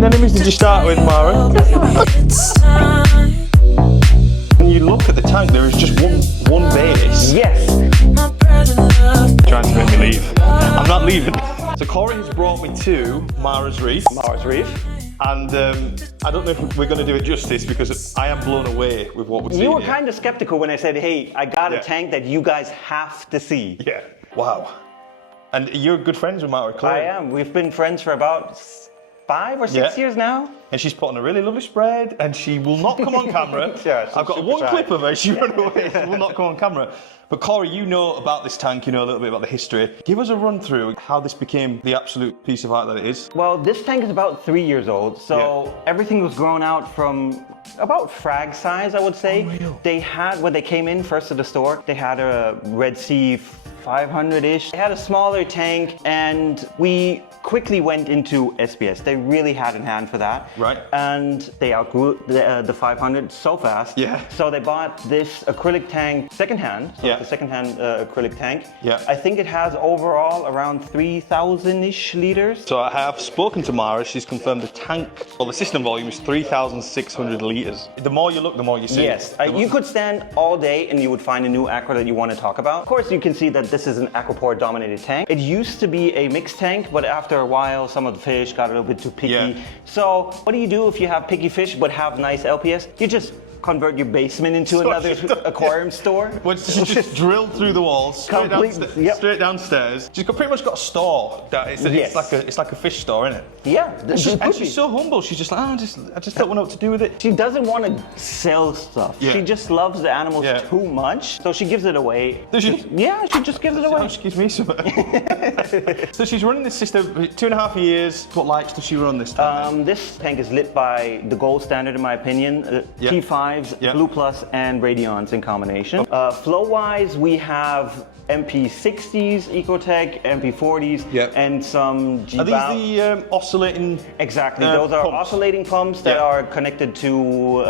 many anemones did you start with, Mara? When you look at the tank, there is just one base. Yes. Trying to make me leave. I'm not leaving. So Corey has brought me to Mara's Reef. Mara's Reef. And I don't know if we're going to do it justice because I am blown away with what we're seeing. You were kind of skeptical when I said, hey, I got a tank that you guys have to see. Yeah. Wow. And you're good friends with Mara, Chloe. I am. We've been friends for about 5 or 6 years now. And she's put on a really lovely spread and she will not come on camera. Yeah, I've got one clip of her, she ran away, she will not come on camera. But Corey, you know about this tank, you know a little bit about the history. Give us a run through how this became the absolute piece of art that it is. Well, this tank is about 3 years old, so everything was grown out from about frag size, I would say. Unreal. They had, when they came in first to the store, they had a Red Sea 500-ish. They had a smaller tank and we quickly went into SPS. They really had in hand for that. Right. And they outgrew the 500 so fast. Yeah. So they bought this acrylic tank secondhand. So it's a secondhand acrylic tank. Yeah. I think it has overall around 3,000-ish liters. So I have spoken to Mara, she's confirmed the tank, well the system volume is 3,600 litres. The more you look, the more you see. Yes, you could stand all day and you would find a new aqua that you want to talk about. Of course, you can see that this is an Acropora-dominated tank. It used to be a mixed tank, but after a while, some of the fish got a little bit too picky. Yeah. So what do you do if you have picky fish but have nice LPS? You just convert your basement into another aquarium store. Well, she's just drilled through the walls, straight downstairs. She's pretty much got a store. It's like a fish store, isn't it? Yeah. And she's so humble. She's just like, I just don't know what to do with it. She doesn't want to sell stuff. Yeah. She just loves the animals too much, so she gives it away. Does she? Yeah, she just gives it away. She gives me some. So she's running this system 2.5 years. What lights does she run this time? This tank is lit by the gold standard, in my opinion. T5s, Blue Plus, and Radions in combination. Flow-wise, we have MP60s, Ecotech, MP40s, and some G-Bow. Are these the oscillating? Exactly, those are pumps? Oscillating pumps that are connected to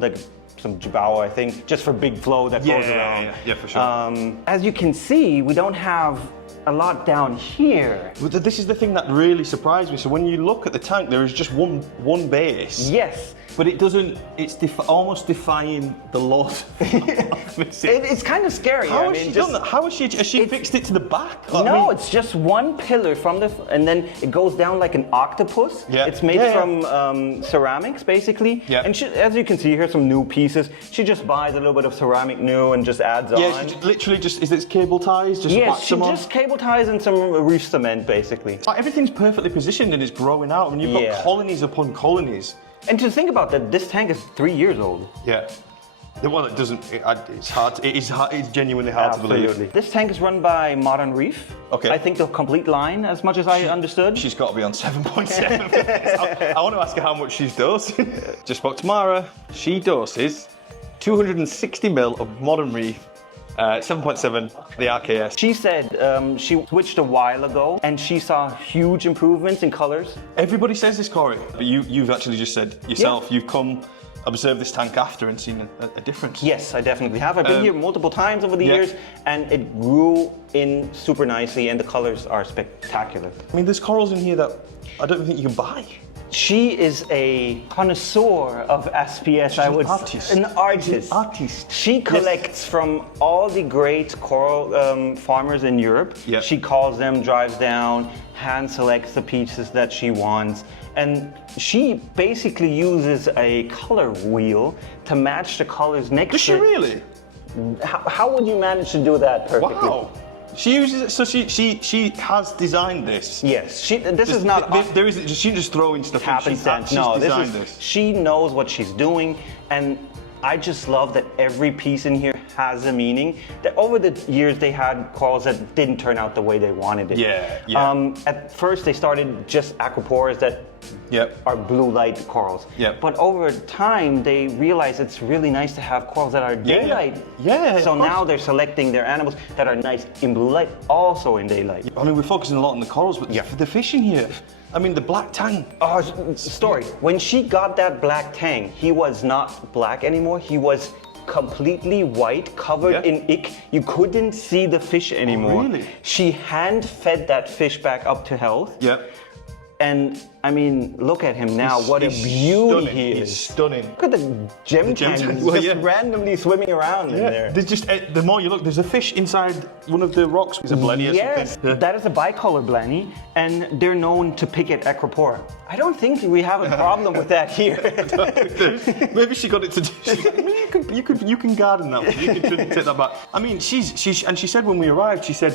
like some G-Bow, I think, just for big flow that goes around. Yeah, for sure. As you can see, we don't have a lot down here. But this is the thing that really surprised me. So when you look at the tank, there is just one base. Yes. But it doesn't, it's almost defying the laws. It's kind of scary. How has she done that? How has she fixed it to the back? No, it's just one pillar from the, and then it goes down like an octopus. Yeah. It's made from ceramics, basically. Yeah. And she, as you can see, here's some new pieces. She just buys a little bit of ceramic new and just adds on. Yeah, she literally just, is it cable ties? Just yes, she just cable ties and some reef cement, basically. Everything's perfectly positioned and it's growing out. And you've got colonies upon colonies. And to think about that, this tank is 3 years old. Yeah. Well, it doesn't. It's hard. It's genuinely hard to believe. This tank is run by Modern Reef. Okay. I think the complete line, as much as I understood. She's got to be on 7.7. I want to ask her how much she's dosing. Just spoke to Mara. She doses 260 ml of Modern Reef. 7.7, the RKS. She said she switched a while ago and she saw huge improvements in colors. Everybody says this, Corey, but you've actually just said yourself, you've come observed this tank after and seen a difference. Yes, I definitely have. I've been here multiple times over the years and it grew in super nicely and the colors are spectacular. I mean, there's corals in here that I don't think you can buy. She is a connoisseur of SPS, I would say. An artist. She collects from all the great coral farmers in Europe. Yep. She calls them, drives down, hand selects the pieces that she wants. And she basically uses a color wheel to match the colors next to. Does she really? How would you manage to do that perfectly? Wow. She uses it, so she has designed this. Yes, this is not. There isn't. She just throwing stuff in. She knows what she's doing, and I just love that every piece in here has a meaning. That over the years they had corals that didn't turn out the way they wanted it. Yeah. At first they started just acroporas that are blue light corals. But over time they realized it's really nice to have corals that are daylight. So now they're selecting their animals that are nice in blue light, also in daylight. I mean, we're focusing a lot on the corals, but the fish in here. I mean, the black tang. Oh, story. When she got that black tang, he was not black anymore. He was completely white, covered in ick. You couldn't see the fish anymore. Oh, really? She hand-fed that fish back up to health. And I mean, look at him now. What a beauty he is. He's stunning. Look at the gem tank just randomly swimming around in there. There's just, the more you look, there's a fish inside one of the rocks. It's a blenny or something. That is a bicolor blenny, and they're known to pick at Acropora. I don't think we have a problem with that here. Maybe she got it to do. You can garden that one. You can take that back. I mean, she said when we arrived, she said,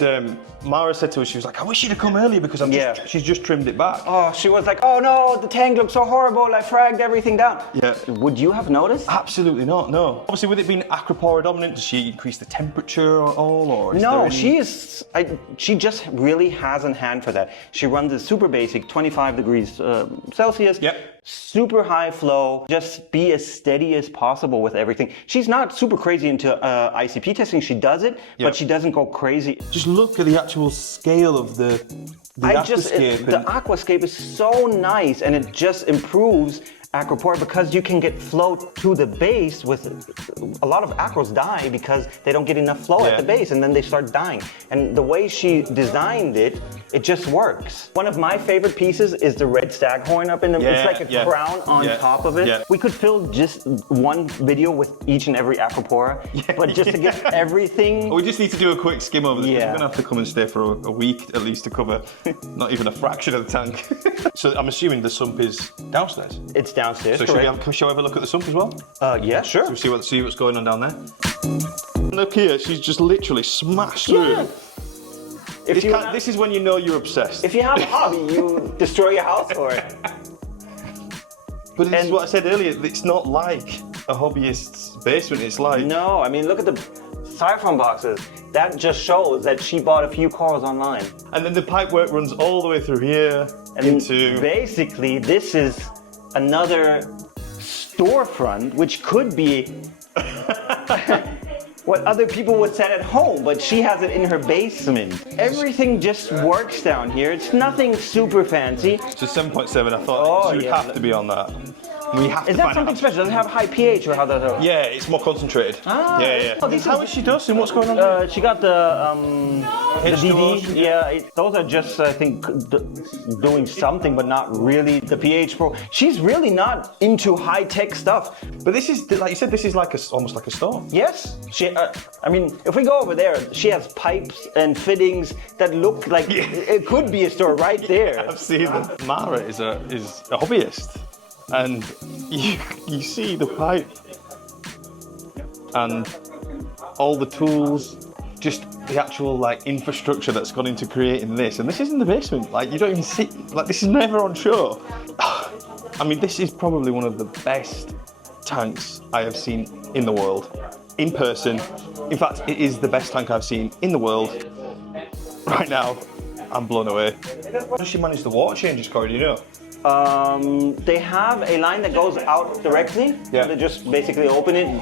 Mara said to us, she was like, I wish you'd have come earlier because she's just trimmed it back. Oh, she was like, oh no, the tank looks so horrible. I fragged everything down. Yeah. Would you have noticed? Absolutely not. No. Obviously, with it being Acropora-dominated, does she increase the temperature at all, or? No, she just really has a hand for that. She runs a super basic 25 degrees Celsius. Yep. Super high flow, just be as steady as possible with everything. She's not super crazy into ICP testing. She does it, but she doesn't go crazy. Just look at the actual scale of the aquascape. The aquascape is so nice, and it just improves Acropora because you can get flow to the base. With a lot of acros die because they don't get enough flow at the base, and then they start dying. And the way she designed it, it just works. One of my favorite pieces is the red staghorn up in the. It's like a crown on top of it. Yeah. We could fill just one video with each and every Acropora, but just to get everything. We just need to do a quick skim over this. We're gonna have to come and stay for a week at least to cover not even a fraction of the tank. So I'm assuming the sump is downstairs. It's downstairs. So shall we have a look at the sump as well? Yeah, sure. So see what's going on down there. Look here, she's just literally smashed through. This is when you know you're obsessed. If you have a hobby, you destroy your house for it. But this is what I said earlier. It's not like a hobbyist's basement. It's like no. I mean, look at the styrofoam boxes. That just shows that she bought a few cars online. And then the pipework runs all the way through here and into. Basically, this is another storefront, which could be what other people would set at home, but she has it in her basement. Everything just works down here. It's nothing super fancy. So 7.7, I thought she would have to be on that. We have is that something special? Does it have high pH or how does it? Yeah, it's more concentrated. Ah, yeah. Oh, how is she dosing? What's going on there? She got the DD. Yeah, those are just I think doing something, but not really the pH pro. She's really not into high tech stuff. But this is like you said. This is like almost like a store. Yes. She. I mean, if we go over there, she has pipes and fittings that look like it could be a store right there. I've seen them. Mara is a hobbyist. And you see the pipe and all the tools, just the actual like infrastructure that's gone into creating this. And this is in the basement. Like you don't even see, like this is never on show. I mean, this is probably one of the best tanks I have seen in the world, in person. In fact, it is the best tank I've seen in the world. Right now, I'm blown away. How does she manage the water changes, Corey, do you know? They have a line that goes out directly. Yeah. They just basically open it,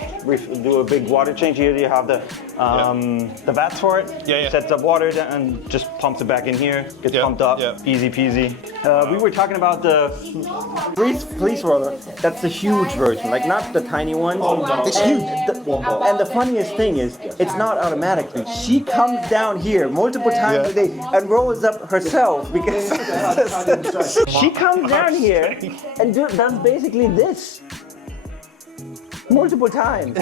do a big water change. Here you have the vats for it. Sets up water and just pumps it back in here. Gets pumped up. Easy peasy. We were talking about the fleece roller. That's the huge version, like not the tiny one. It's huge. And the funniest thing is, it's not automatically. She comes down here multiple times a day and rolls up herself because she comes down here and does basically this multiple times.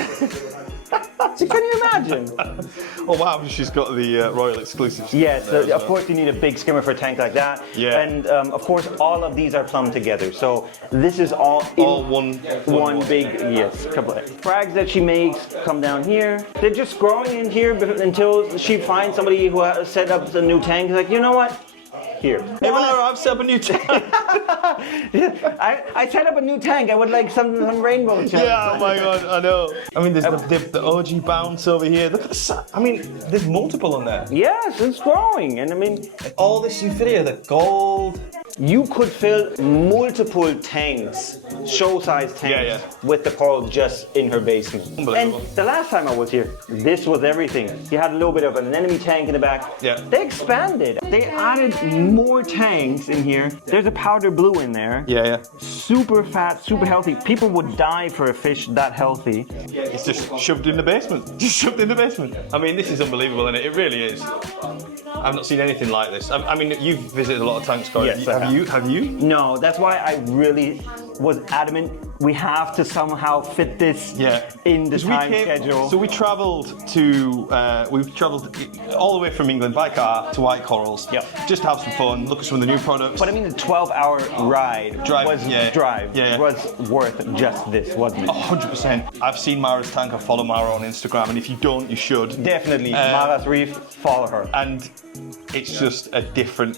So can you imagine? Oh wow, she's got the Royal exclusive. Yes, of course you need a big skimmer for a tank like that. Yeah. And of course all of these are plumbed together. So this is all one big couple of frags that she makes come down here. They're just growing in here until she finds somebody who has set up a new tank. Like, you know what? Here. Hey, I've set up a new tank. I set up a new tank. I would like some rainbow chunks. Yeah, oh my god, I know. I mean, there's the OG bounce over here. Look at the I mean, there's multiple on there. Yes, it's growing. And I mean, all this Euphoria, the gold. You could fill multiple tanks, show-size tanks, with the coral just in her basement. And the last time I was here, this was everything. You had a little bit of an anemone tank in the back. Yeah. They expanded. They added more tanks in here. There's a powder blue in there. Yeah. Super fat, super healthy. People would die for a fish that healthy. It's just shoved in the basement. Just shoved in the basement. I mean, this is unbelievable, isn't it? It really is. I've not seen anything like this. I mean, you've visited a lot of tanks, Corey. Yes, I have. Have you? No, that's why I really was adamant. We have to somehow fit this in the time schedule. So we travelled all the way from England by car to White Corals. Just to have some fun, look at some of the new products. But I mean, the 12-hour ride was worth just this, wasn't it? 100%. I've seen Mara's tank. I follow Mara on Instagram, and if you don't, you should. Definitely. Mara's Reef, follow her. And it's just a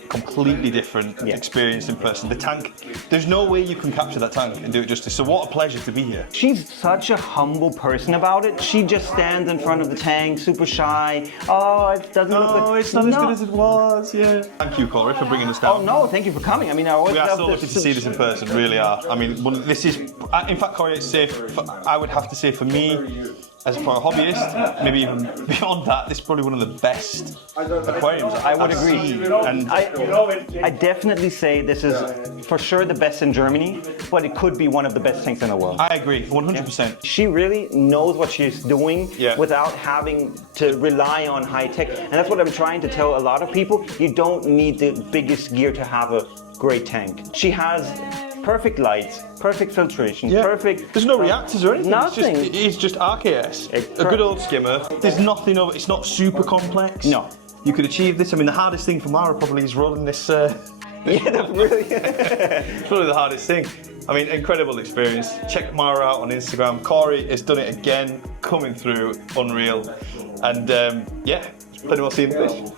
completely different experience in person. The tank, there's no way you can capture that tank and do it justice. So what a pleasure to be here. She's such a humble person about it. She just stands in front of the tank, super shy. Oh, it doesn't look good. Oh, it's not as good as it was, Thank you, Corey, for bringing us down. Oh, no, thank you for coming. I mean, I always love this. We are so lucky to see this in person, really are. I mean, this is, in fact, Corey, it's safe. I would have to say for me, as for a hobbyist, maybe even beyond that, this is probably one of the best aquariums I would I've agree. seen. And I definitely say this is for sure the best in Germany, but it could be one of the best tanks in the world. I agree, 100%. She really knows what she's doing without having to rely on high tech. And that's what I'm trying to tell a lot of people. You don't need the biggest gear to have a great tank. She has perfect lights, perfect filtration, perfect... There's no reactors or anything. Nothing. It's just RKS, a good old skimmer. There's nothing of it. It's not super complex. No. You could achieve this. I mean, the hardest thing for Mara probably is rolling this... that's really... It's probably the hardest thing. I mean, incredible experience. Check Mara out on Instagram. Corey has done it again, coming through, unreal. And plenty more seeing fish.